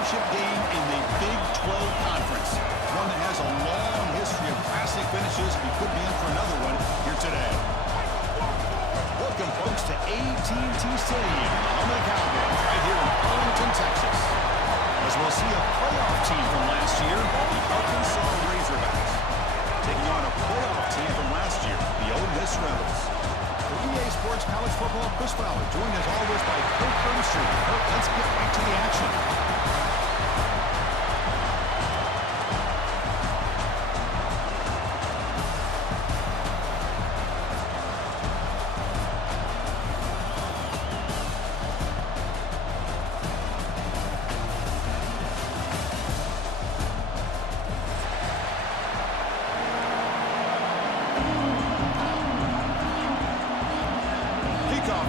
championship game in the Big 12 Conference. One that has a long history of classic finishes. We could be in for another one here today. Welcome, folks, to AT&T Stadium, the home of the Cowboys, right here in Arlington, Texas. As we'll see a playoff team from last year, the Arkansas Razorbacks, taking on a playoff team from last year, the Ole Miss Rebels. For EA Sports College Football, Chris Fowler, joined as always by Kirk Herbstreit. Kirk, let's get right to the action.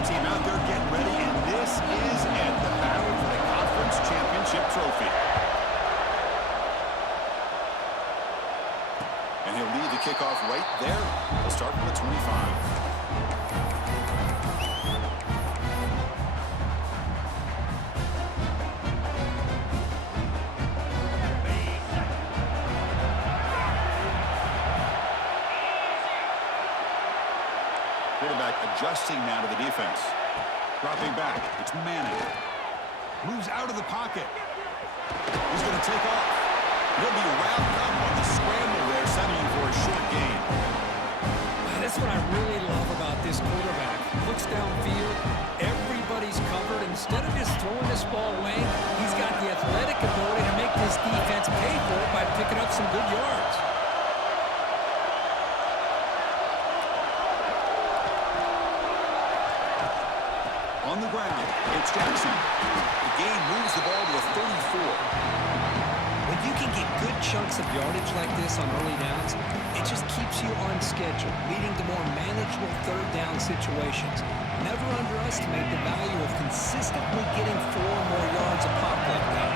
Team out there getting ready, and this is it, the battle for the conference championship trophy. And he'll lead the kickoff right there. He'll start from the 25. Quarterback adjusting now to the defense. Dropping back. It's Manning. Moves out of the pocket. He's going to take off. He'll be wrapped up on the scramble there, settling for a short gain. That's what I really love about this quarterback. Looks downfield. Everybody's covered. Instead of just throwing this ball away, he's got the athletic ability to make this defense pay for it by picking up some good yards. On the ground, it's Jackson. The gain moves the ball to the 34. When you can get good chunks of yardage like this on early downs, it just keeps you on schedule, leading to more manageable third down situations. Never underestimate the value of consistently getting 4 more yards a pop like that.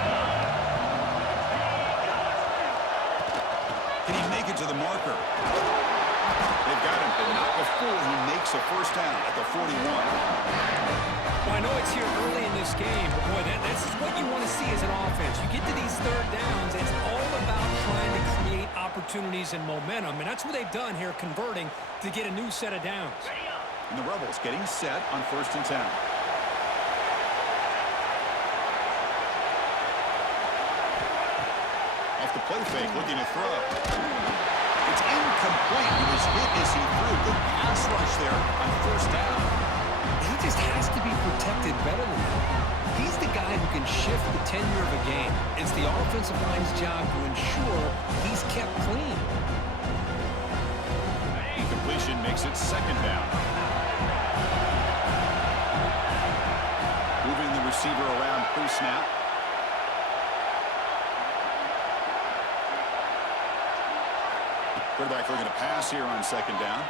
Can he make it to the marker? They've got him, but not before he makes a first down at the 41. Well, I know it's here early in this game, but boy, this is what you want to see as an offense. You get to these third downs, it's all about trying to create opportunities and momentum, and that's what they've done here, converting to get a new set of downs. And the Rebels getting set on 1st and 10. Off the play fake, looking to throw. It's incomplete. He was hit as he threw. Good pass rush there on 1st down. He just has to be protected better than that. He's the guy who can shift the tenure of a game. It's the offensive line's job to ensure he's kept clean. Incompletion makes it 2nd down. Moving the receiver around pre-snap. Quarterback looking to pass here on 2nd down.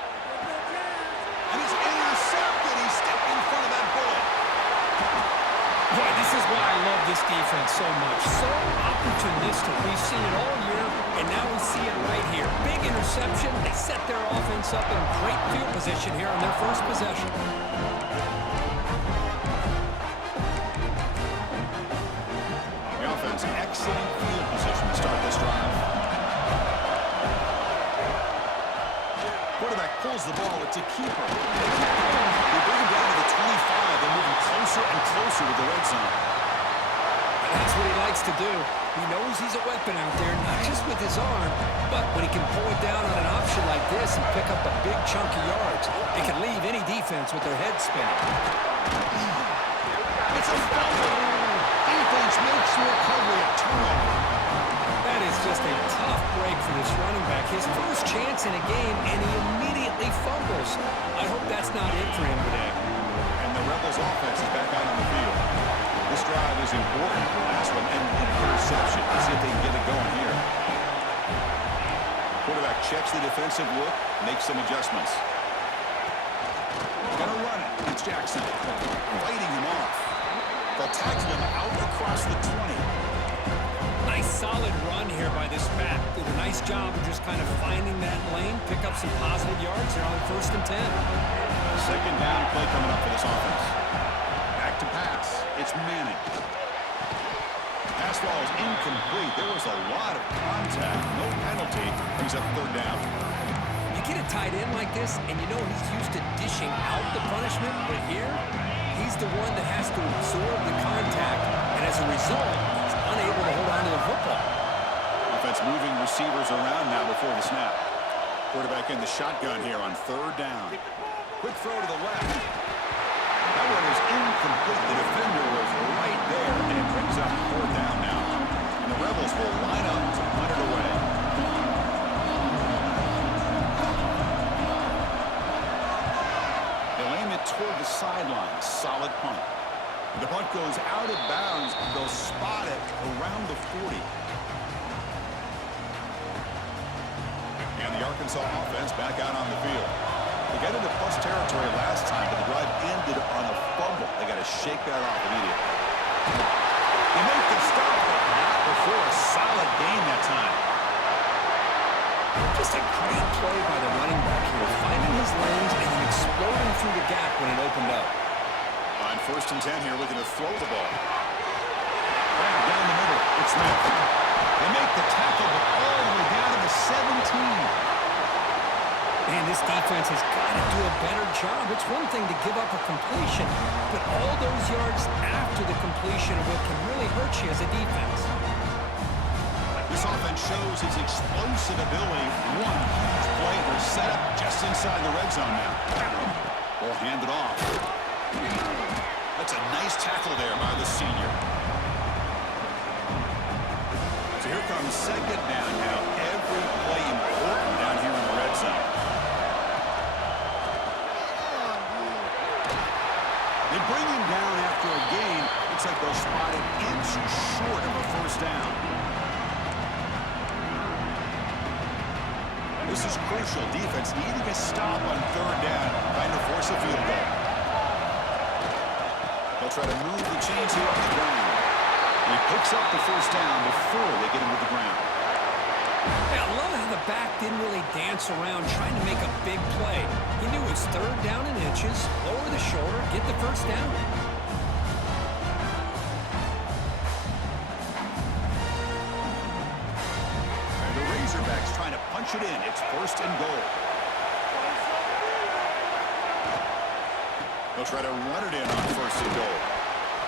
And he's intercepted. He stepped in front of that bullet. Boy, this is why I love this defense so much. So opportunistic. We've seen it all year, and now we see it right here. Big interception. They set their offense up in great field position here on their first possession. The offense, excellent field position to start this drive. Quarterback pulls the ball. It's a keeper. They bring him down to the 25. They move him closer and closer to the red zone. That's what he likes to do. He knows he's a weapon out there, not just with his arm, but when he can pull it down on an option like this and pick up a big chunk of yards, it can leave any defense with their head spinning. It's a fumble. Defense makes the recovery a turnover. That is just a tough break for this running back. His first chance in a game, and he immediately fumbles. I hope that's not it for him today. And the Rebels offense is back out on the field. This drive is important. Last one, and an interception. Let's see if they can get it going here. Quarterback checks the defensive look, makes some adjustments. Gonna run it. It's Jackson. Fighting him off. They'll tackle him out across the 20. Nice solid run here by this back. Did a nice job of just kind of finding that lane, pick up some positive yards here on 1st and 10. 2nd down play coming up for this offense. Back to pass. It's Manning. Pass ball is incomplete. There was a lot of contact. No penalty. Brings up third down. You get a tight end like this, and you know he's used to dishing out the punishment, but here, he's the one that has to absorb the contact, and as a result, he's unable to hold on to the football. Offense moving receivers around now before the snap. Quarterback in the shotgun here on third down. Quick throw to the left. That one is incomplete. The defender was right there, and it brings up fourth down now. And the Rebels will line up to punt it away. They'll aim it toward the sideline. Solid punt. The punt goes out of bounds. They'll spot it around the 40. And the Arkansas offense back out on the field. They got into plus territory last time, but the drive ended on a fumble. They got to shake that off immediately. They make the stop, but not before a solid gain that time. Just a great play by the running back here, finding his lanes and then exploding through the gap when it opened up. On 1st and 10 here, looking to throw the ball. Right down the middle, it's Smith. They make the tackle, but all the way down to the 17. Man, this defense has got to do a better job. It's one thing to give up a completion, but all those yards after the completion are what can really hurt you as a defense. This offense shows his explosive ability. One huge play. They're set up just inside the red zone now. Ball handed off. That's a nice tackle there by the senior. So here comes second down now. Every play important down here in the red zone. They bring him down after a gain. Looks like they'll spot an inch short of a first down. This is crucial. Defense needing a stop on third down, trying to force a field goal. They'll try to move the chains here on the ground. And he picks up the first down before they get him to the ground. Hey, I love how the back didn't really dance around trying to make a big play. He knew it's third down in inches, lower the shoulder, get the first down. And the Razorbacks trying to punch it in. It's 1st and goal. They'll try to run it in on 1st and goal.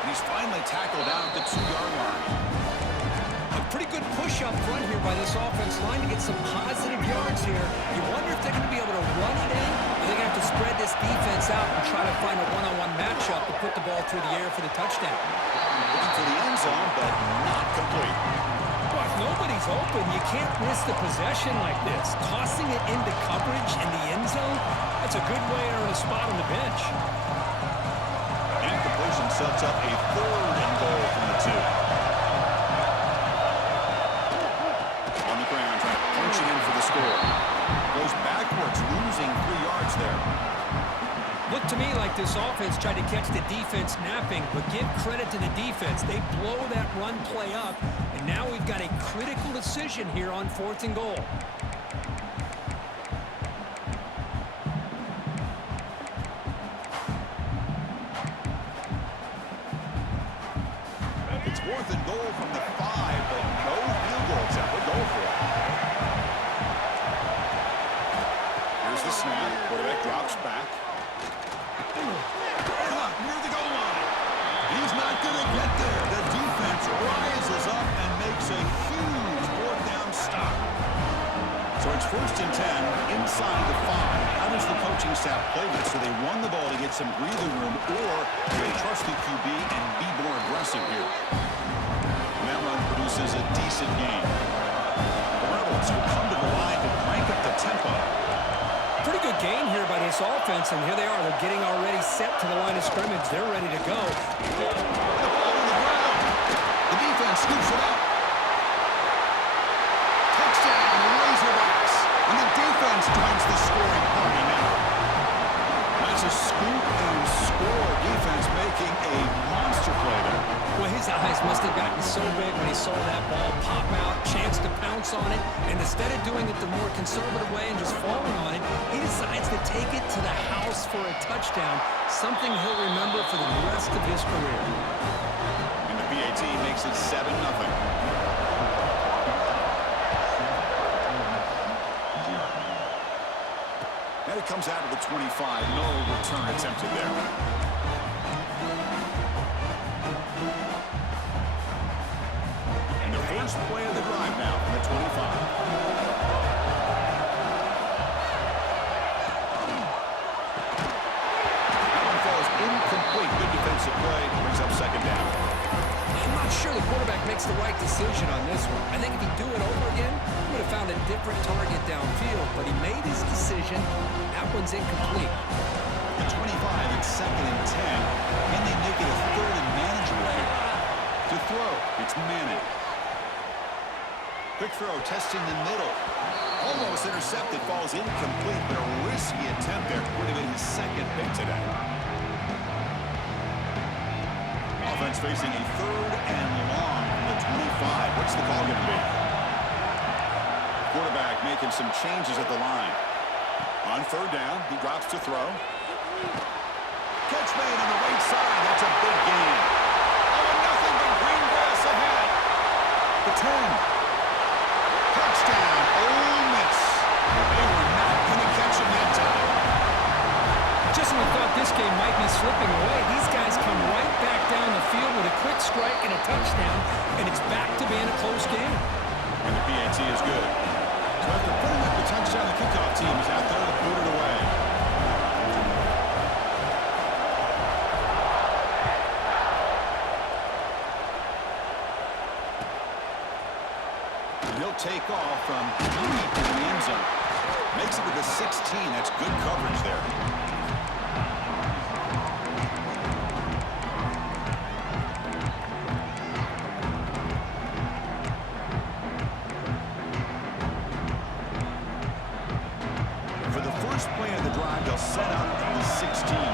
And he's finally tackled down at the 2-yard line. A pretty good push up front here by this offense line to get some positive yards here. You wonder if they're going to be able to run it in, or they're going to have to spread this defense out and try to find a one-on-one matchup to put the ball through the air for the touchdown. Looking for the end zone, but not complete. Well, if nobody's open, you can't miss the possession like this. Tossing it into coverage in the end zone, that's a good way to earn a spot on the bench. Incompletion sets up a 3rd and goal from the 2. In for the score. Goes backwards, losing 3 yards there. Looked to me like this offense tried to catch the defense napping, but give credit to the defense. They blow that run play up, and now we've got a critical decision here on 4th and goal. It's 4th and goal from the 5, but no field goal attempt. We'll go for it. The snap, quarterback drops back. Near the goal line. He's not going to get there. The defense rises up and makes a huge 4th down stop. So it's 1st and 10 inside the 5. How does the coaching staff play this? Do they run the ball to get some breathing room, or do they trust the QB and be more aggressive here? And that run produces a decent gain. The Rebels will come to the line to crank up the tempo. Pretty good gain here by this offense, and here they are. They're getting already set to the line of scrimmage. They're ready to go. The ball on the ground. The defense scoops it up. Touchdown, Razorbacks. And the defense joins the scoring party now. That's a scoop and score. Defense making a monster play there. Well, his eyes must have gotten so big when he saw that ball pop out, chance to pounce on it, and instead of doing it the more conservative way and just falling on it, he decides to take it to the house for a touchdown, something he'll remember for the rest of his career. And the PAT makes it 7-0. comes out of the 25. No return attempted there. And the first play of the drive now from the 25. Incomplete. Good defensive play. Brings up second down. I'm not sure the quarterback makes the right decision on this one. I think if he'd do it over again, he would have found a different target downfield. But he made his decision. That one's incomplete. The 25 and 2nd and 10. Can they make it a 3rd and manageable? To throw, it's Manning. Quick throw, testing the middle. Almost intercepted, falls incomplete, but a risky attempt there. Would have been his 2nd pick today. Offense facing a 3rd and long from the 25. What's the call going to be? Quarterback making some changes at the line. On 3rd down, he drops to throw. Catch made on the right side. That's a big gain. Oh, nothing but green grass ahead. The 10. Touchdown, Ole Miss. They were not going to catch him that time. Just when we thought this game might be slipping away, these guys come right back down the field with a quick strike and a touchdown, and it's back to being a close game. And the PAT is good. So after putting up the touchdown, the kickoff team is out there to boot it away. And he'll take off from deep in the end zone. Makes it to the 16. That's good coverage there. Play of the drive, they'll set up the 16. And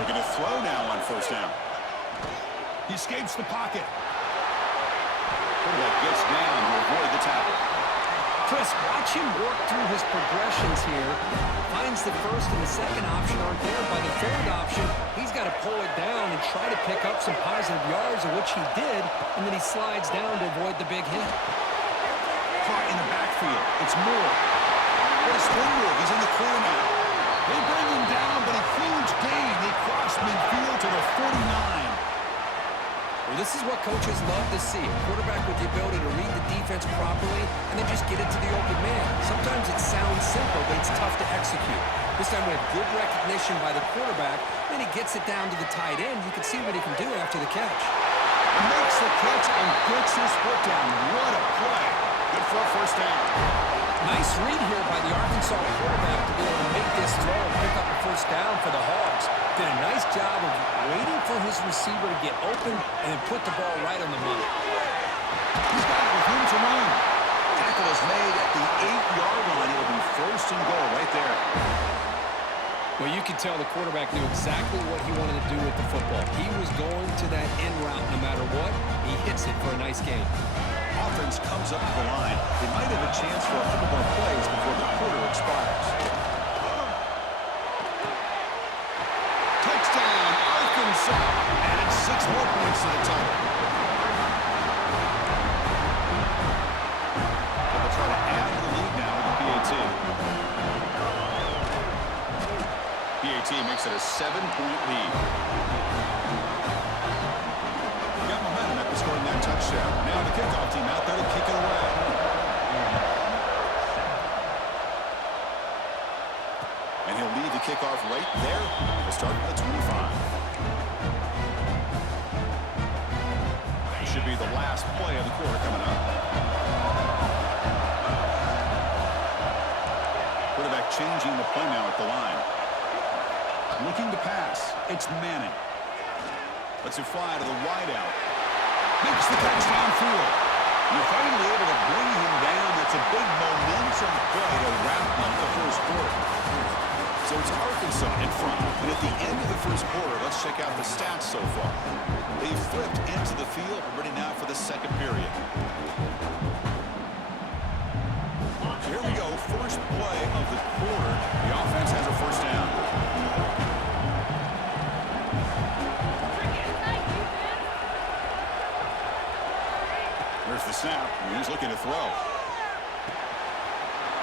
we're going to throw now on 1st down. He escapes the pocket. Quarterback gets down to avoid the tackle. Chris, watch him work through his progressions here. Finds the 1st and the 2nd option aren't there. By the 3rd option, he's got to pull it down and try to pick up some positive yards, of which he did, and then he slides down to avoid the big hit. Caught in the backfield. It's Moore. What a spin move. He's in the corner now. They bring him down, but a huge gain. They cross midfield to the 49. Well, this is what coaches love to see. A quarterback with the ability to read the defense properly and then just get it to the open man. Sometimes it sounds simple, but it's tough to execute. This time we have good recognition by the quarterback. Then he gets it down to the tight end. You can see what he can do after the catch. He makes the catch and gets his foot down. What a play. Good for a 1st down. Nice read here by the Arkansas quarterback to be able to make this throw and pick up a 1st down for the Hogs. Did a nice job of waiting for his receiver to get open and then put the ball right on the money. He's got it with room to run. Tackle is made at the 8-yard line. It'll be 1st and goal right there. Well, you can tell the quarterback knew exactly what he wanted to do with the football. He was going to that end route no matter what. He hits it for a nice gain. Offense comes up to the line. They might have a chance for a couple more plays before the quarter expires. Touchdown, Arkansas. Added 6 more points to the total. They'll try to add to the lead now with the PAT. PAT makes it a 7-point lead. Got momentum after scoring that touchdown. Now the kickoff team out there to kick it away. And he'll lead the kickoff right there to start at the 25. It should be the last play of the quarter coming up. Quarterback changing the play now at the line. Looking to pass. It's Manning. Lets it fly to the wideout. Makes the catch downfield. You're finally able to bring him down. That's a big momentum play to wrap up the 1st quarter. So it's Arkansas in front. And at the end of the 1st quarter, let's check out the stats so far. They've flipped into the field. We're ready now for the 2nd period. Here we go. 1st play of the quarter. The offense has a 1st down. There's the snap, and he's looking to throw.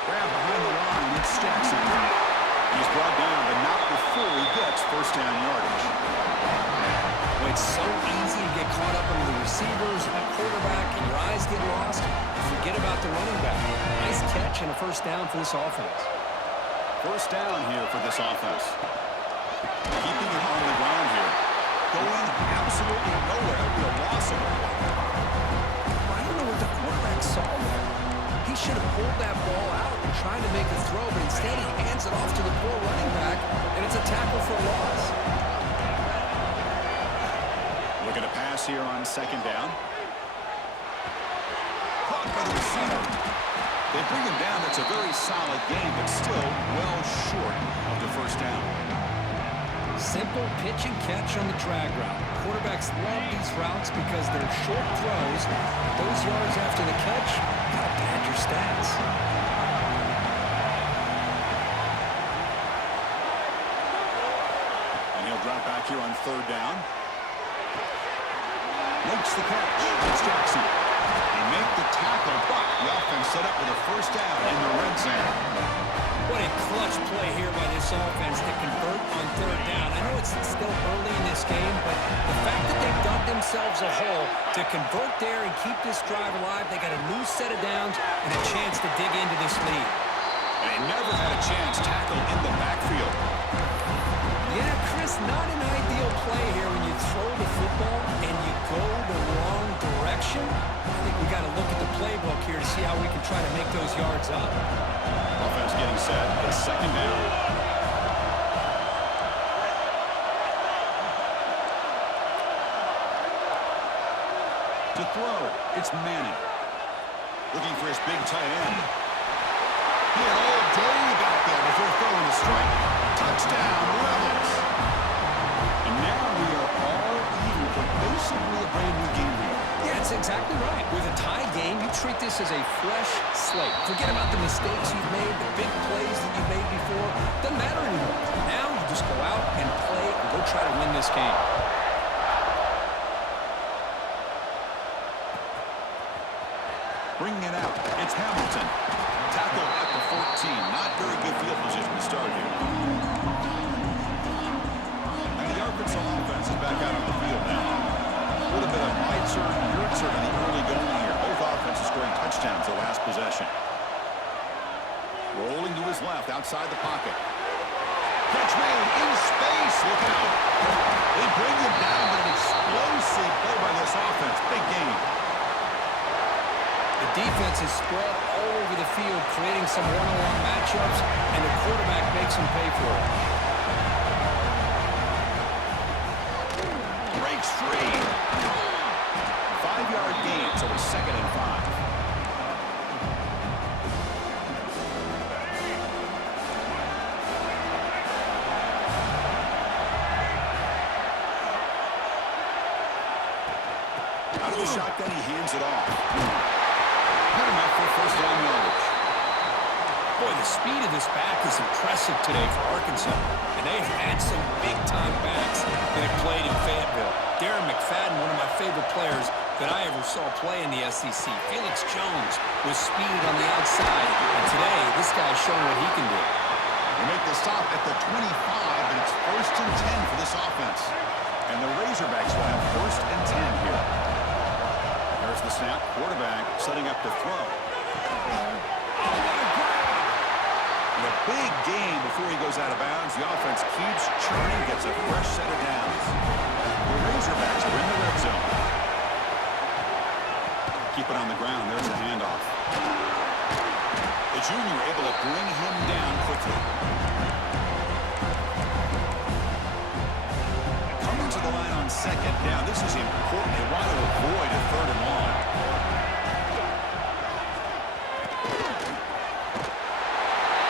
Grab behind the line. It's Jackson. He's brought down, but not before he gets first down yardage. Well, it's so easy to get caught up in the receivers and the quarterback, and your eyes get lost. Forget about the running back. Nice catch and a first down for this offense. First down here for this offense. Keeping it on the ground here. Going absolutely nowhere. That'll be a loss of it. I don't know what the quarterback saw there. He should have pulled that ball out and tried to make a throw, but instead he hands it off to the poor running back, and it's a tackle for a loss. Looking to pass here on second down. Caught by the receiver. They bring him down. That's a very solid game, but still well short of the first down. Simple pitch and catch on the drag route. Quarterbacks love these routes because they're short throws. Those yards after the catch, gotta pad your stats. And he'll drop back here on third down. Makes the catch. It's Jackson. They make the tackle, but the offense set up with a first down in the red zone. What a clutch play here by this offense to convert on third down. I know it's still early in this game, but the fact that they've dug themselves a hole to convert there and keep this drive alive, they got a new set of downs and a chance to dig into this lead. And they never had a chance tackled in the backfield. Yeah, Chris, not an ideal play here when you throw the football and you go the wrong direction. I think we got to look at the playbook here to see how we can try to make those yards up. Offense getting set. It's second down. To throw, it's Manning. Looking for his big tight end. He had all day back there before throwing a strike. Touchdown, Rebels. And now we are all even for basically a brand new game here. Yeah, that's exactly right. With a tie game, you treat this as a fresh slate. Forget about the mistakes you've made, the big plays that you've made before. Doesn't matter anymore. Now you just go out and play and go try to win this game. Bringing it out, it's Hamilton. Tackled at the 14. Not very good field position to start here. And the Arkansas offense is back out on the field now. A little bit of Meitzer and Yurtzer in the early going here. Both offenses scoring touchdowns the last possession. Rolling to his left, outside the pocket. Catch made in space. Look out. They bring him down, but an explosive play by this offense. Big game. The defense is spread all over the field, creating some one-on-one matchups, and the quarterback makes them pay for it. Breaks free. 5-yard gain, so it's 2nd and 5. Out of the shotgun, he hands it off. Good enough for first down yardage. Boy, the speed of this back is impressive today for Arkansas, and they've had some big-time backs that have played in Fayetteville. Darren McFadden, one of my favorite players that I ever saw play in the SEC. Felix Jones with speed on the outside, and today this guy's showing what he can do. They make the stop at the 25, and it's 1st and 10 for this offense. And the Razorbacks will have 1st and 10 here. There's the snap. Quarterback setting up to throw. And a big game before he goes out of bounds. The offense keeps churning, gets a fresh set of downs. The Razorbacks are in the red zone. Keep it on the ground. There's the handoff. The junior able to bring him down quickly. Coming to the line on second down. This is important. They want to avoid a 3rd and long.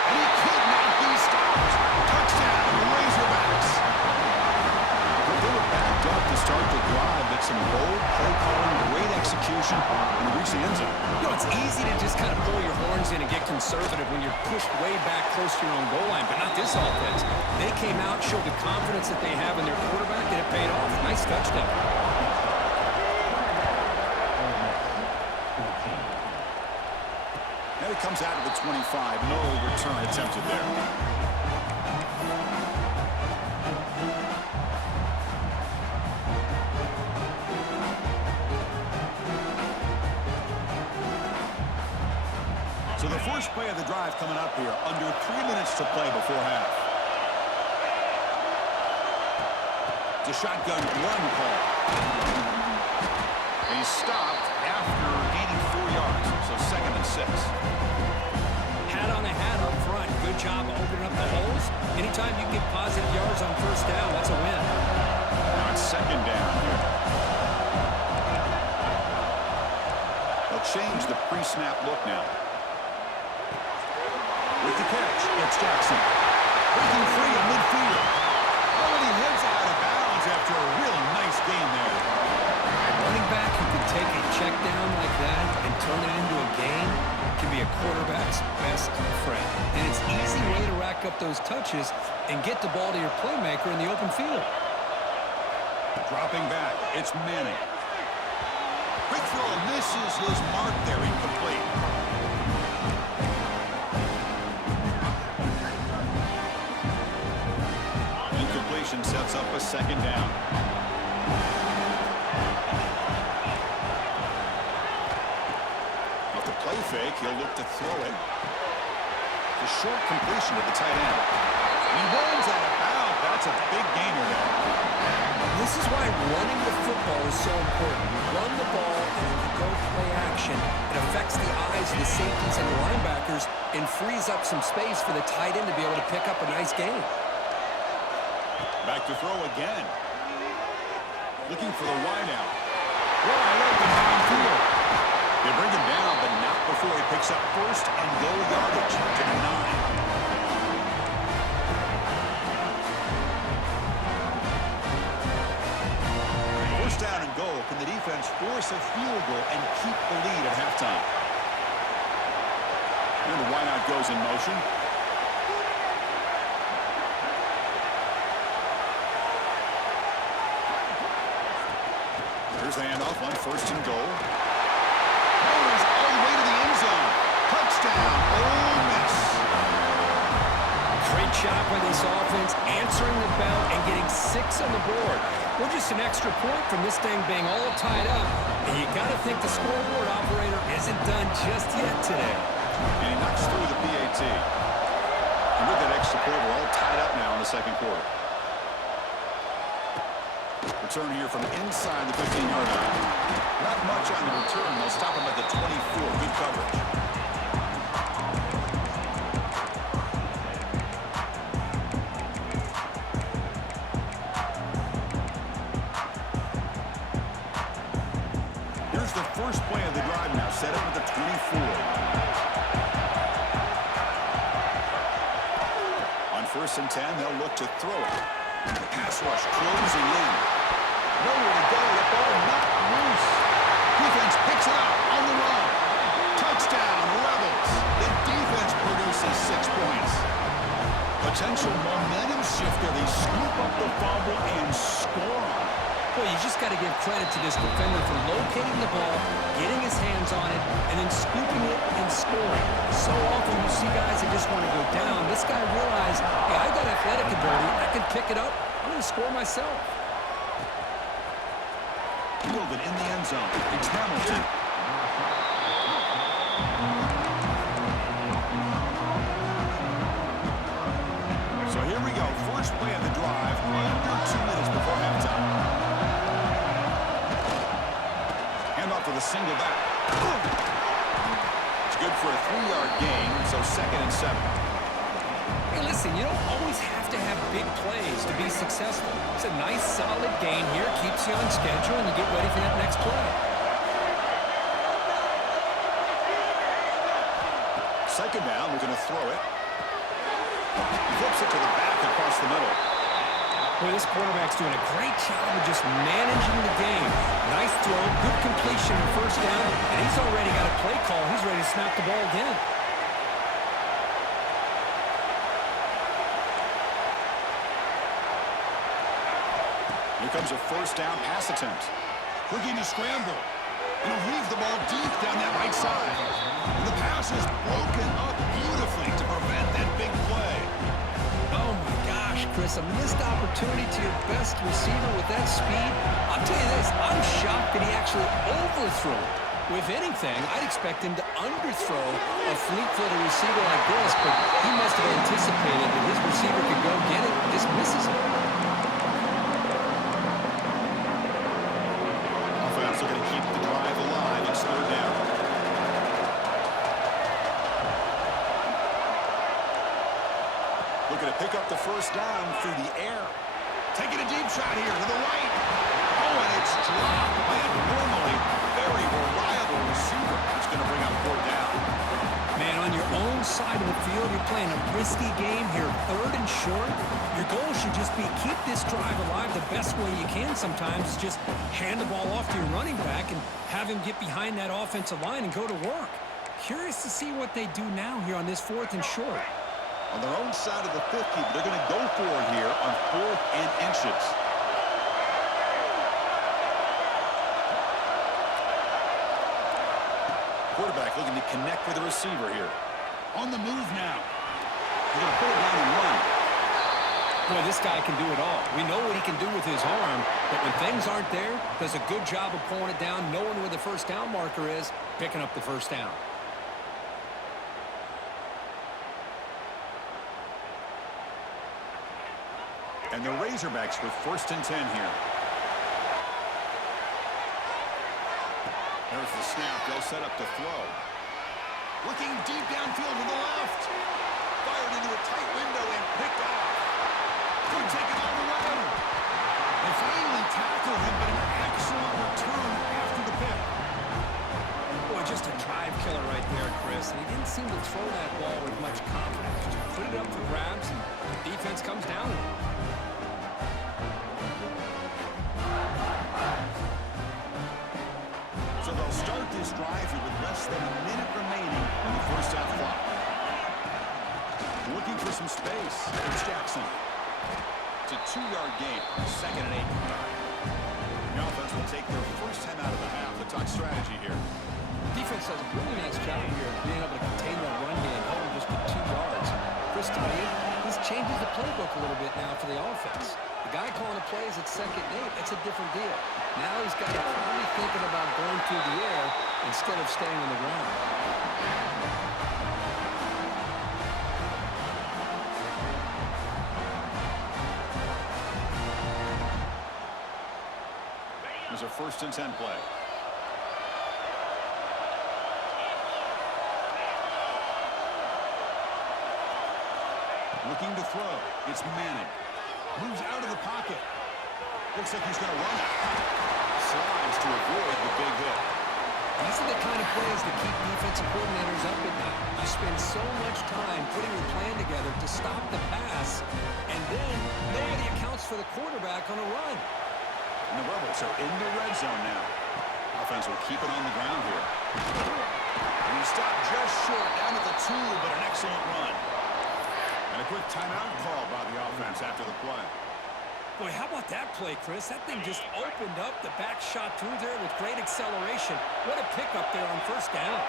And he could not be stopped. Touchdown, Razorbacks. They were backed up to start the drive, but some bold play calling, great execution, and reach the end zone. You know, it's easy to just kind of pull your horns in and get conservative when you're pushed way back close to your own goal line, but not this offense. They came out, showed the confidence that they have in their quarterback, and it paid off. Nice touchdown. Now to it comes out of the 25. No return attempted there. So the first play of the drive coming up here. Under 3 minutes to play before half. It's a shotgun run call. And he's stopped after gaining 4 yards. So 2nd and 6. Hat on a hat up front. Good job opening up the holes. Anytime you get positive yards on first down, that's a win. Now it's 2nd down here. They'll change the pre-snap look now. With the catch, it's Jackson. Breaking free in midfield. Oh, and he heads out of bounds after a real nice game there. A running back who can take a check down like that and turn it into a game can be a quarterback's best friend. And it's an easy way to rack up those touches and get the ball to your playmaker in the open field. Dropping back, it's Manning. Quick throw misses his mark there, incomplete. Incompletion sets up a 2nd down. Off the play fake, he'll look to throw it. The short completion to the tight end. He runs out of bounds. That's a big gainer there. This is why running the football is so important. You run the ball, and when you go play action, it affects the eyes of the safeties and the linebackers and frees up some space for the tight end to be able to pick up a nice gain. Back to throw again. Looking for the wideout. Wide open downfield. They bring him down, but not before he picks up 1st and goal yardage to the 9. Down and goal. Can the defense force a field goal and keep the lead at halftime? And the wideout goes in motion. Here's the handoff on 1st and goal. Goes all the way to the end zone. Touchdown, Ole Miss. Great job by this offense, answering the bell and getting 6 on the board. We're just an extra point from this thing being all tied up. And you got to think the scoreboard operator isn't done just yet today. And he knocks through the PAT. And with that extra point, we're all tied up now in the 2nd quarter. Return here from inside the 15-yard line. Not much on the return. They'll stop him at the 24. Good coverage. The first play of the drive now, set up at the 24. On 1st and 10, they'll look to throw it. The pass rush closing in. Nowhere to go, the ball knocked loose. Defense picks it up on the run. Touchdown, Rebels. The defense produces 6 points. Potential momentum shifter. They scoop up the fumble and score. Well, you just got to give credit to this defender for locating the ball, getting his hands on it, and then scooping it and scoring. So often you see guys that just want to go down. This guy realized, hey, I got athletic ability. I can pick it up. I'm going to score myself. Fielded in the end zone. It's Hamilton. So here we go. First play of the drive. Under 2 minutes before halftime. Handoff for the single back. It's good for a 3-yard gain, so 2nd and 7. Hey, listen, you don't always have to have big plays to be successful. It's a nice, solid gain here. Keeps you on schedule, and you get ready for that next play. Second down, we're going to throw it. He flips it to the back across the middle. Boy, this quarterback's doing a great job of just managing the game. Nice throw, good completion on 1st down, and he's already got a play call. He's ready to snap the ball again. Here comes a 1st down pass attempt. Looking to scramble. And he'll heave the ball deep down that right side. And the pass is broken up beautifully to prevent that big play. Oh, my gosh, Chris, a missed opportunity to your best receiver with that speed. I'll tell you this, I'm shocked that he actually overthrew it. If anything, I'd expect him to underthrow a fleet-footed receiver like this, but he must have anticipated that his receiver could go get it and just misses it. Offense looking to keep the drive alive. It's third down. Looking to pick up the first down through the air. Taking a deep shot here to the right. Oh, and it's dropped by a normally very reliable receiver. It's going to bring up fourth down. Man, on your own side of the field, you're playing a risky game here, third and short. Your goal should just be keep this drive alive the best way you can sometimes. Is just hand the ball off to your running back and have him get behind that offensive line and go to work. Curious to see what they do now here on this fourth and short. On their own side of the 50, but they're going to go for it here on 4th and inches. Quarterback looking to connect with the receiver here. On the move now. They're going to put it down and run. Boy, this guy can do it all. We know what he can do with his arm, but when things aren't there, does a good job of pulling it down, knowing where the first down marker is, picking up the first down. And the Razorbacks with 1st and 10 here. There's the snap. They'll set up to throw. Looking deep downfield to the left. Fired into a tight window and picked off. Could take it all the way. They finally tackled him, but an excellent return after the pick. Boy, just a drive killer right there, Chris. And he didn't seem to throw that ball with much confidence. Just put it up for grabs, and the defense comes down with it. So they'll start this drive here with less than a minute remaining on the first half clock. Looking for some space. It's Jackson. It's a 2-yard gain. 2nd and 8. The offense will take their first 10 out of the half. Let's talk strategy here. Defense does a really nice job here of being able to contain that run game, holding just to 2 yards. Chris, to me, this changes the playbook a little bit now for the offense. The guy calling the plays at 2nd and 8, that's a different deal. Now he's got to probably thinking about going through the air instead of staying on the ground. There's a 1st and 10 play. Looking to throw. It's Manning. Moves out of the pocket. Looks like he's going to run it. Slides to avoid the big hit. These are the kind of plays that keep defensive coordinators up at night. You spend so much time putting your plan together to stop the pass, and then nobody accounts for the quarterback on a run. And the Rebels are in the red zone now. Offense will keep it on the ground here. And he stopped just short down at the 2, but an excellent run. And a quick timeout call by the offense after the play. Boy, how about that play, Chris? That thing just opened up. The back shot through there with great acceleration. What a pickup there on first down.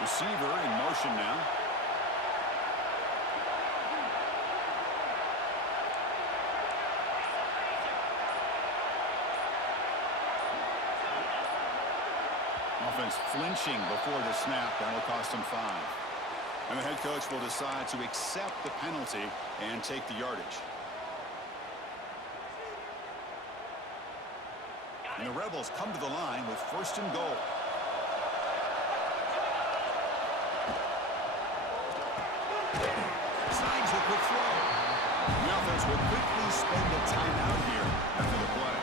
Receiver in motion now. Offense flinching before the snap. That'll cost him 5. And the head coach will decide to accept the penalty and take the yardage. And the Rebels come to the line with 1st and goal. Signs a quick throw. The offense will quickly spend a timeout here after the play.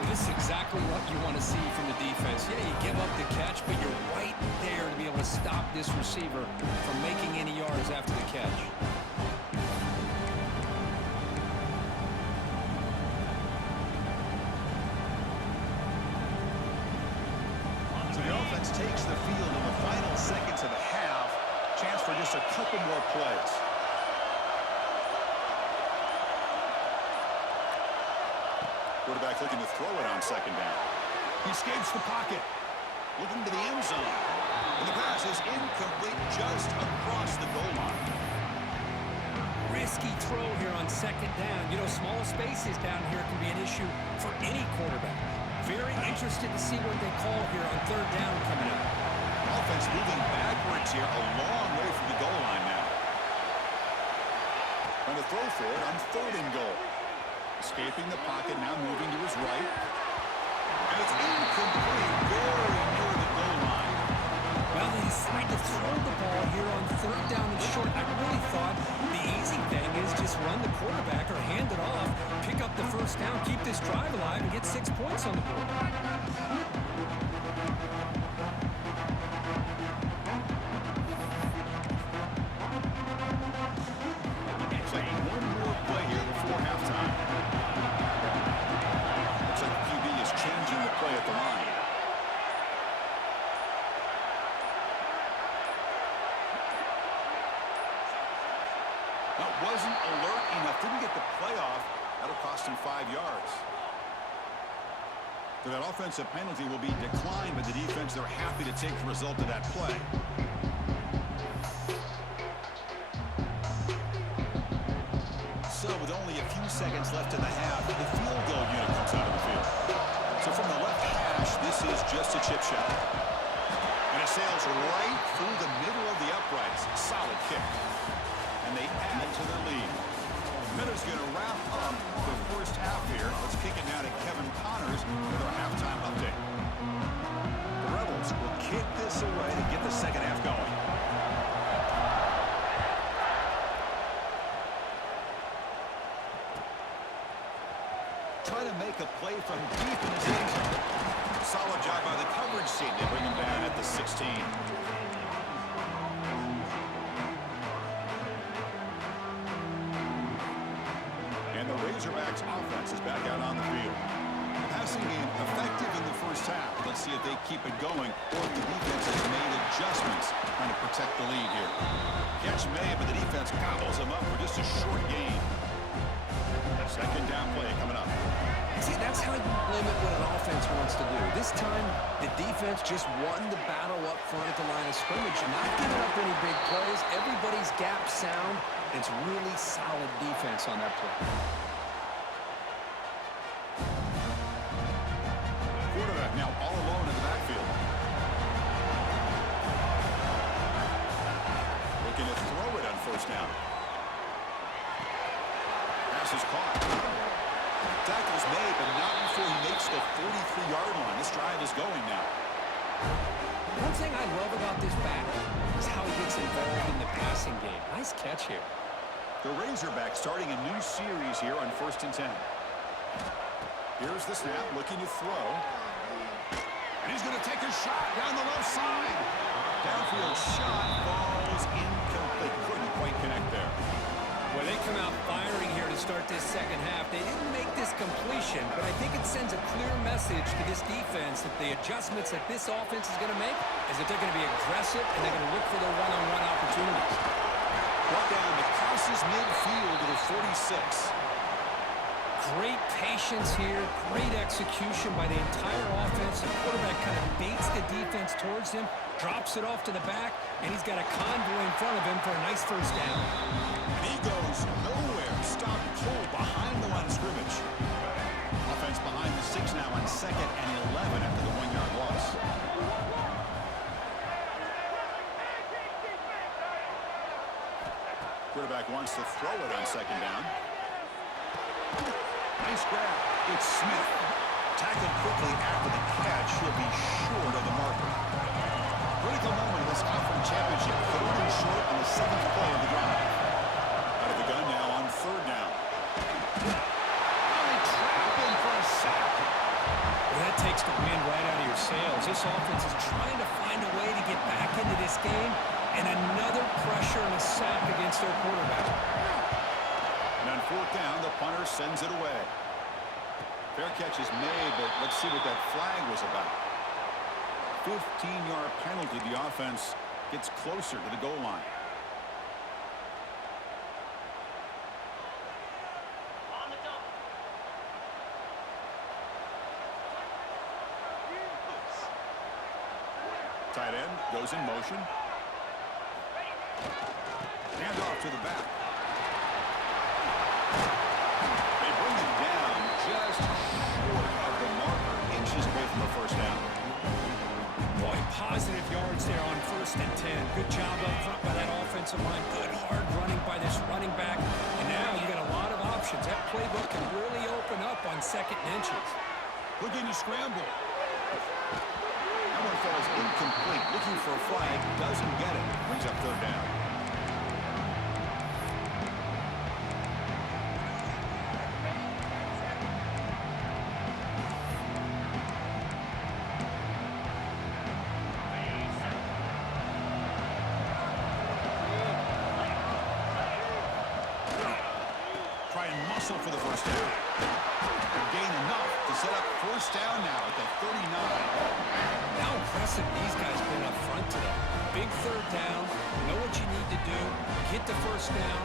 Well, this is exactly what you want to see from the defense. Yeah, you give up the catch, but you're right there to be able to stop this receiver from making any yards after the catch. So the offense takes the field in the final seconds of the half. Chance for just a couple more plays. Quarterback looking to throw it on second down. He escapes the pocket. Looking to the end zone. And the pass is incomplete just across the goal line. Risky throw here on second down. You know, small spaces down here can be an issue for any quarterback. Very interested to see what they call here on third down coming up. Offense moving backwards here, a long way from the goal line now. Trying to throw for it on third and goal. Escaping the pocket, now moving to his right. And it's incomplete, very near the goal line. Well, they decide to throw the ball here on third down and short. I really thought the easy thing is just run the quarterback or hand it off, pick up the first down, keep this drive alive, and get 6 points on the board. One more play here before halftime. Looks like the QB is changing the play at the line. That wasn't alert enough. Didn't get the play off. That'll cost him 5 yards. So that offensive penalty will be declined by the defense. They're happy to take the result of that play. So with only a few seconds left in the half, the field goal unit comes out of the field. So from the left hash, this is just a chip shot. And it sails right through the middle of the uprights. Solid kick. And they add to their lead. Miller's going to wrap up the first half here. Let's kick it now to Kevin Connors with our halftime update. The Rebels will kick this away to get the second half going. Trying to make a play from deep in his end zone. Solid job by the coverage team. They bring him down at the 16. And the Razorbacks offense is back out on the field. The passing game effective in the first half. Let's see if they keep it going or if the defense has made adjustments trying to protect the lead here. Catch made, but the defense gobbles him up for just a short gain. Second down play coming up. See, that's how you limit what an offense wants to do. This time, the defense just won the battle up front at the line of scrimmage, not giving up any big plays. Everybody's gap sound. It's really solid defense on that play. Quarterback now all alone in the backfield. Looking to throw it on first down. Pass is caught. Tackle's made, but not before he makes the 43-yard line. This drive is going now. One thing I love about this back is how he gets involved in the passing game. Nice catch here. The Razorbacks starting a new series here on 1st and 10. Here's the snap, looking to throw. And he's going to take a shot down the left side. Downfield shot falls incomplete. Couldn't quite connect there. Well, they come out firing here to start this second half. They didn't make this completion, but I think it sends a clear message to this defense that the adjustments that this offense is going to make is that they're going to be aggressive and they're going to look for their one-on-one opportunities. Brought down to crosses midfield to the 46. Great patience here, great execution by the entire offense. The quarterback kind of baits the defense towards him, drops it off to the back, and he's got a convoy in front of him for a nice first down. And he goes nowhere. Stop cold behind the line of scrimmage. Offense behind the 6 now on 2nd and 11 after the 1-yard loss. Quarterback wants to throw it on 2nd down. Nice grab. It's Smith. Tackled quickly after the catch. He'll be short of the marker. Critical moment in this conference championship. 3rd and short on the 7th play of the drive. Out of the gun now on 3rd down. They trap him for a sack. Well, that takes the wind right out of your sails. This offense is trying to find a way to get back into this game, and another pressure and a sack against their quarterback. And on 4th down, the punter sends it away. Fair catch is made, but let's see what that flag was about. 15-yard penalty. The offense gets closer to the goal line. Tight end goes in motion. Hand off to the back. They bring him down just short of the marker, inches away from the first down. Boy, positive yards there on 1st and 10. Good job up front by that offensive line. Good hard running by this running back. And now you got a lot of options. That playbook can really open up on 2nd and inches. Looking to scramble. That one falls incomplete. Looking for a flag. Doesn't get it. Brings up 3rd down. Try and muscle for the first down. Gain enough to set up 1st down now at the 39. How impressive these guys been up front today. Big 3rd down. Know what you need to do. Get the 1st down.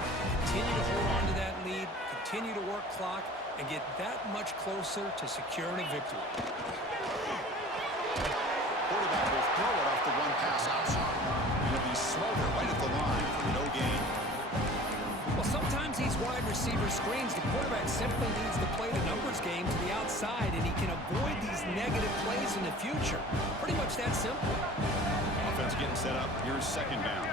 Continue to hold on to that lead. Continue to work clock. And get that much closer to securing a victory. Quarterback will throw it off the one pass option. It'll be Smolder right at the line for no gain. Well, sometimes these wide receiver screens, the quarterback simply needs to play the numbers game to the outside, and he can avoid these negative plays in the future. Pretty much that simple. Offense getting set up. Here's 2nd down.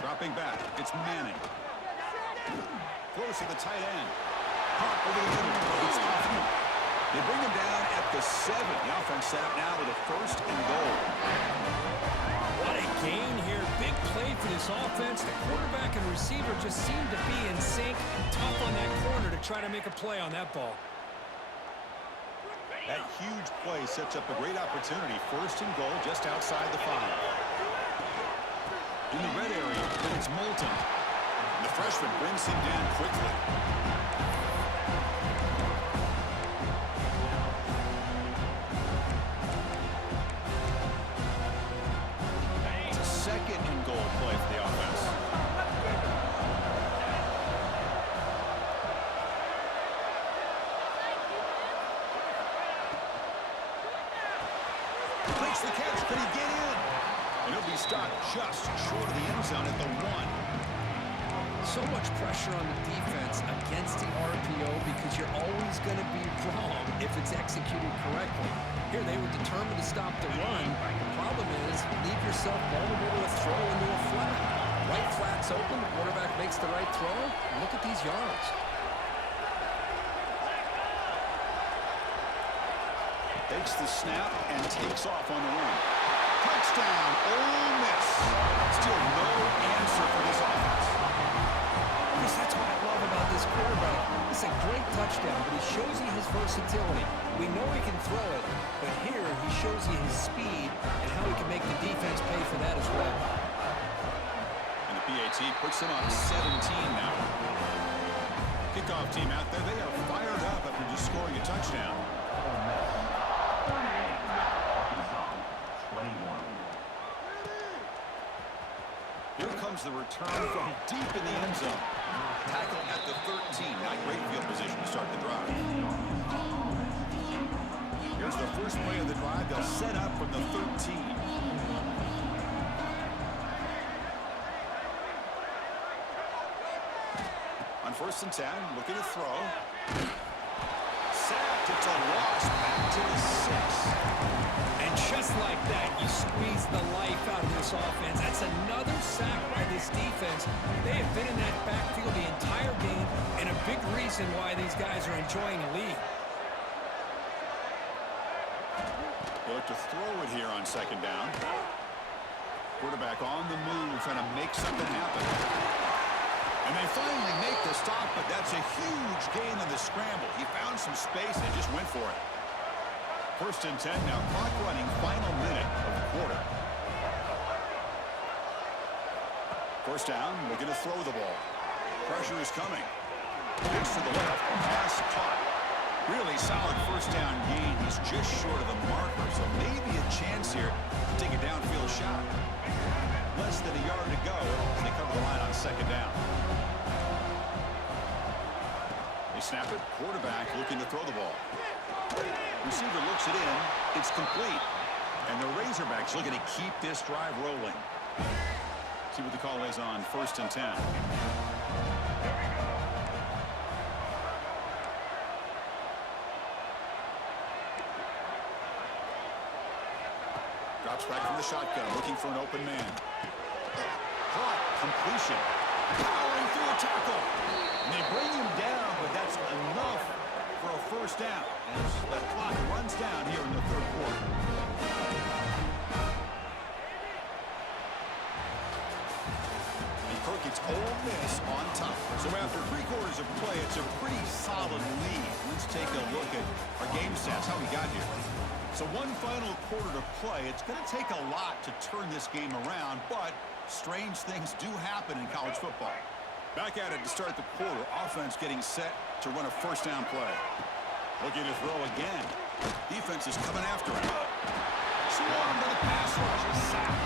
Dropping back, it's Manning. Close to the tight end. Caught over the middle. It's Hoffman. They bring him down at the 7. The offense set up now with a 1st and goal. What a gain here. Big play for this offense. The quarterback and receiver just seem to be in sync. Tough on that corner to try to make a play on that ball. That huge play sets up a great opportunity. 1st and goal just outside the 5. In the red area, then it's Moulton. And the freshman brings him down quickly. It's a 2nd and goal play for the offense. Makes the catch. Can he get in? And he'll be stopped just short of the end zone at the 1. So much pressure on the defense against the RPO because you're always going to be wrong if it's executed correctly. Here, they were determined to stop the run. The problem is, leave yourself vulnerable to a throw into a flat. Right flat's open, the quarterback makes the right throw. Look at these yards. Takes the snap and takes off on the run. Touchdown, Ole Miss. Still no answer for this offense. Yes, that's what I love about this quarterback. It's a great touchdown, but he shows you his versatility. We know he can throw it, but here he shows you his speed and how he can make the defense pay for that as well. And the PAT puts him up 17 now. Kickoff team out there, they are fired up after just scoring a touchdown. Here comes the return from deep in the end zone. Tackle at the 13. Not great field position to start the drive. Here's the first play of the drive. They'll set up from the 13. On 1st and 10, looking to throw. Sacked. It's a loss. Back to the 6. And just like that, you squeeze the life out of this offense. That's another sack by this defense. They have been in that backfield the entire game, and a big reason why these guys are enjoying a lead. They look to throw it here on 2nd down. Quarterback on the move, trying to make something happen. And they finally make the stop, but that's a huge gain on the scramble. He found some space and just went for it. 1st and 10 now, clock running, final minute of the quarter. 1st down, looking to throw the ball. Pressure is coming. Pitch to the left, pass caught. Really solid 1st down gain He's just short of the marker, so maybe a chance here to take a downfield shot. Less than a yard to go as they cover the line on second down. They snap it. Quarterback looking to throw the ball. Receiver looks it in. It's complete. And the Razorbacks looking to keep this drive rolling. See what the call is on 1st and 10. Drops back from the shotgun, looking for an open man. Caught. Completion. Powering through a tackle. And they bring him down, but that's enough for a first down. As the clock runs down here in the third quarter. It's Ole Miss on top. So after 3 quarters of play, it's a pretty solid lead. Let's take a look at our game stats, how we got here. So 1 final quarter to play. It's going to take a lot to turn this game around, but strange things do happen in college football. Back at it to start the quarter. Offense getting set to run a first down play. Looking to throw again. Defense is coming after him. Swarmed by the pass rush. Sack.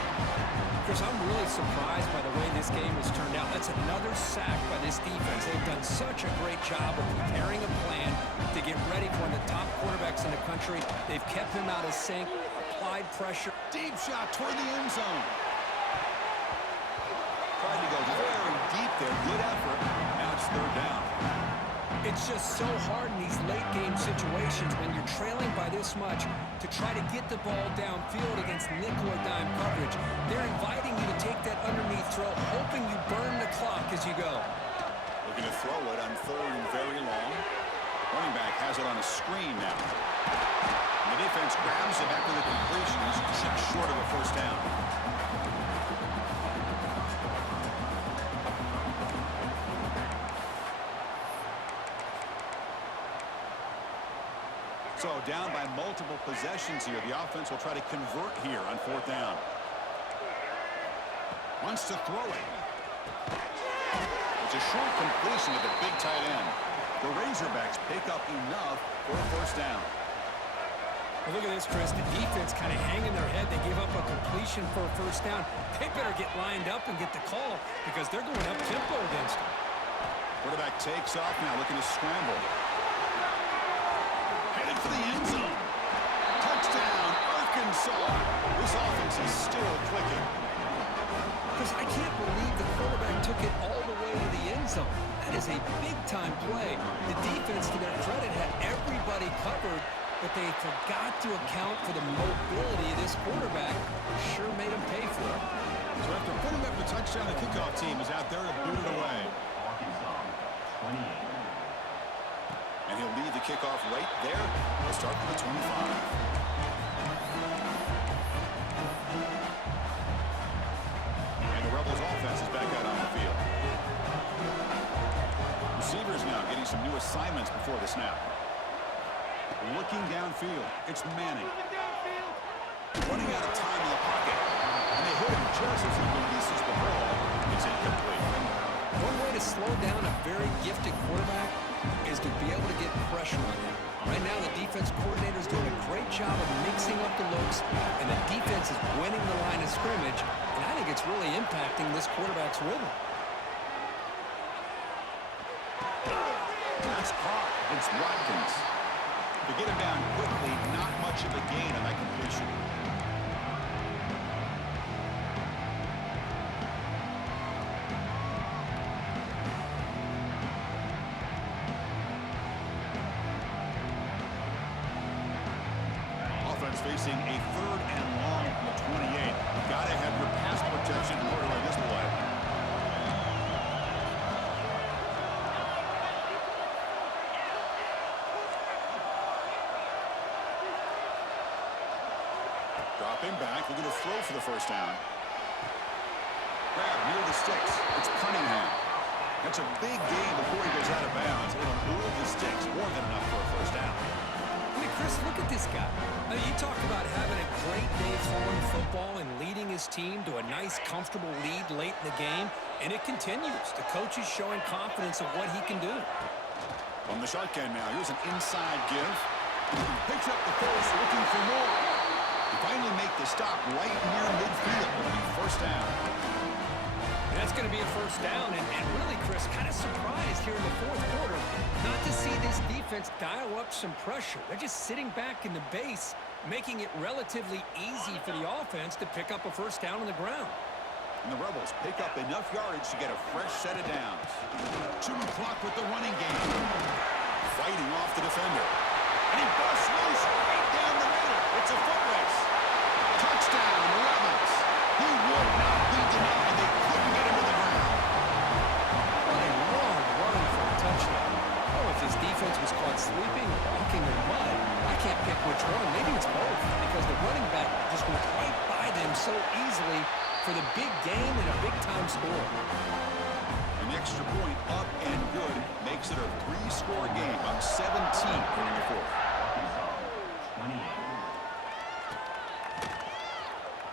Chris, I'm really surprised by the way this game has turned out. That's another sack by this defense. They've done such a great job of preparing a plan to get ready for one of the top quarterbacks in the country. They've kept him out of sync, applied pressure. Deep shot toward the end zone. Tried to go very deep there. Good effort. Now it's 3rd down. It's just so hard in these late-game situations when you're trailing by this much to try to get the ball downfield against nickel or dime coverage. They're inviting you to take that underneath throw, hoping you burn the clock as you go. Looking to throw it on 3rd and very long. Running back has it on a screen now. And the defense grabs it after the completion. He's just short of a first down. So down by multiple possessions here. The offense will try to convert here on 4th down. Wants to throw it. It's a short completion to the big tight end. The Razorbacks pick up enough for a first down. Well, look at this, Chris. The defense kind of hanging their head. They give up a completion for a first down. They better get lined up and get the call because they're going up tempo against them. Quarterback takes off now, looking to scramble. Headed for the end zone. Touchdown, Arkansas. This offense is still clicking. Because I can't believe the quarterback took it all the way to the end zone. That is a big-time play. The defense, to their credit, had everybody covered, but they forgot to account for the mobility of this quarterback. Sure made him pay for it. So after putting up the touchdown, the kickoff team is out there to boot it away. And he'll lead the kickoff right there. We'll start from the 25. And the Rebels offense is back out on the field. Receivers now getting some new assignments before the snap. Looking downfield. It's Manning. Running out of time in the pocket. And they hit him just as he releases the ball. It's incomplete. One way to slow down a very gifted quarterback is to be able to get pressure on him. Right now, the defense coordinator is doing a great job of mixing up the looks, and the defense is winning the line of scrimmage, and I think it's really impacting this quarterback's rhythm. That's caught. It's Watkins. To get him down quickly, not much of a gain on that completion. Facing a 3rd and long from the 28. Gotta have your pass protection in order like this play. Dropping back, looking to throw for the first down. Grab near the sticks. It's Cunningham. That's a big gain before he goes out of bounds. It'll move the sticks, more than enough for a first down. Chris, look at this guy. I mean, you talk about having a great day throwing the football and leading his team to a nice, comfortable lead late in the game, and it continues. The coach is showing confidence of what he can do. On the shotgun now, here's an inside give. Picks up the force, looking for more. They finally make the stop right near midfield. It'll be first down. And that's going to be a first down. And really, Chris, kind of surprised here in the fourth quarter not to see this defense dial up some pressure. They're just sitting back in the base, making it relatively easy for the offense to pick up a first down on the ground. And the Rebels pick up enough yardage to get a fresh set of downs. Chewing clock with the running game. Fighting off the defender. And he busts loose right down the middle. It's a foot race. Touchdown, Rebels. He would not be denied. They couldn't get him to the ground. What a long run for a touchdown. Oh, if his defense was caught sleeping or walking in mud, I can't pick which one. Maybe it's both, because the running back just went right by them so easily for the big game and a big-time score. An extra point up and good makes it a three-score game. Up 17 in the fourth.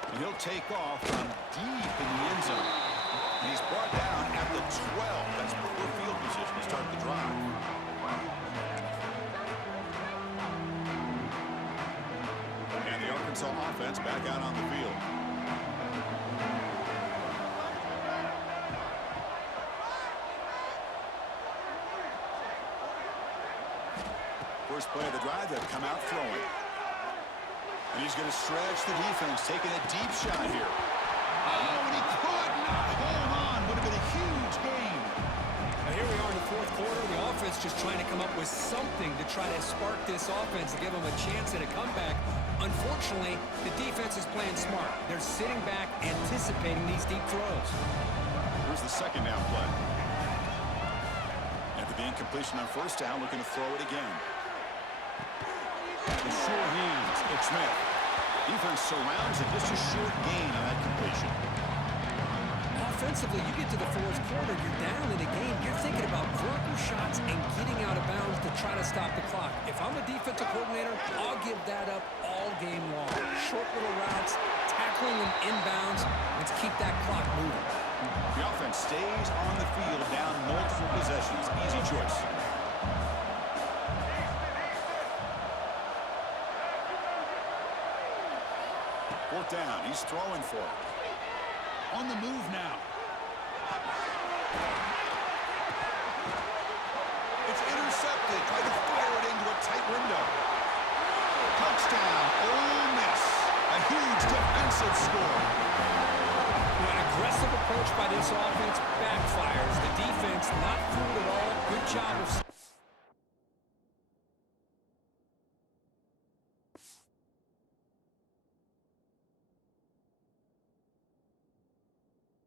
And he'll take off from deep in the end zone. And he's brought down at the 12. That's poor field position to start the drive. And the Arkansas offense back out on the field. First play of the drive, they've come out throwing. And he's going to stretch the defense, taking a deep shot here. Oh, and he could not hold on. Would have been a huge gain. Now here we are in the fourth quarter. The offense just trying to come up with something to try to spark this offense to give them a chance at a comeback. Unfortunately, the defense is playing smart. They're sitting back, anticipating these deep throws. Here's the second down play. After the incompletion on first down, looking to throw it again. The sure hands, it's Smith. Defense surrounds it, just a short gain on that completion. Offensively, you get to the fourth quarter, you're down in the game. You're thinking about vertical shots and getting out of bounds to try to stop the clock. If I'm a defensive coordinator, I'll give that up all game long. Short little routes, tackling them inbounds. Let's keep that clock moving. The offense stays on the field down multiple possessions. Easy choice. Fourth down. He's throwing for it. On the move now. It's intercepted. Try to fire it into a tight window. Touchdown. Ole Miss. A huge defensive score. An aggressive approach by this offense backfires. The defense not fooled at all. Good job of